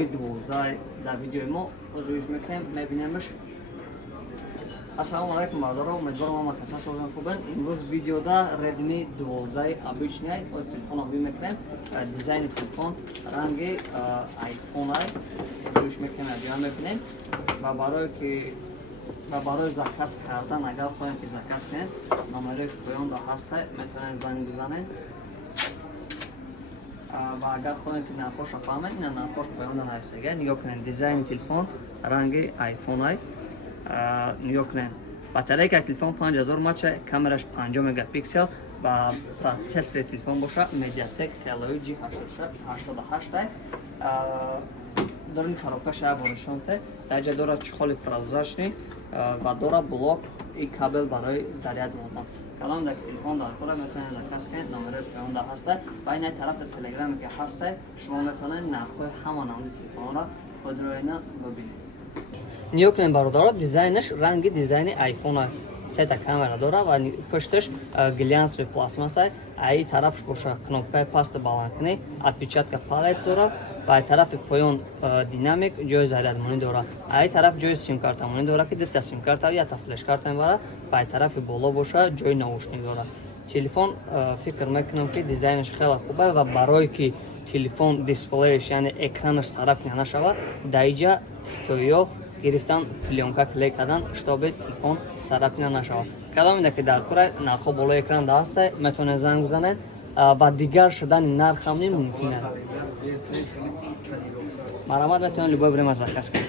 12 در ویدیوی ما بازجویش میکنیم میبینیمش. السلام علیکم برادران، امیدوارم همه کسا سالم خوبن. امروز ویدیو دا ردمی 12 ابیچنی از تلفن آبی میکنیم. دیزاین تلفن رنگ آیفون های بازجویش میکنیم بیان میکنیم و برای زکاس کردن اگر خواهیم که زکاس کنید نمره پایان دا هسته میتونید زنگ بزنید و اگر خواهیم که نخوش را فهمید نه نخوش پایان دا نویسته نیا کنید دیزاین تلفن رنگ آیفون های نیا کنید بطری که تلفن 5000 ماچه کامراش 50 مگاپیکسل و پروسسور تلفن باشه مدیاتک Helio G88 داریم коробкаш воришонте даҷа дорад чухоли прозрачный و دارد блок и кабел барои заряд мондан. Калом дар телефон дар хора метавонед заказ کنید номер паён дар ҳаста ва ин тараф телеграме ки ҳаста шумо метавонед нархҳои ҳама намуди телефонро худроина бибинед. Ниё кунед бародаро дизайнаш ранги дизайни айфон аст. Сета камера дора ва пушташ глянцовый пластмасса, аи тарафш боша кнопкаи пасти баландкунӣ, отпечатка палец дора ва аи тарафи поён динамик ҷои зарядмонӣ дора. Аи тараф ҷои симкартамонӣ дора ки дutta симкарта я та флешкарта мебарад ва аи тарафи боло боша ҷои наушник дора. Телефон фикр мекунам ки дизайнаш хеле хуб аст ва барое ки телефон дисплеяш яъне экранаш сараб нашавад даиҷа ҳитоиё гирифтан пленка клей кардан штоби телефон сарапина нашавад. Калом ида ки дар кора нархҳо болои экран даста метавонед занг бизанед ва дигар шудани нарх ҳам мумкин аст. Марамат метавонед любое время заказ кунед.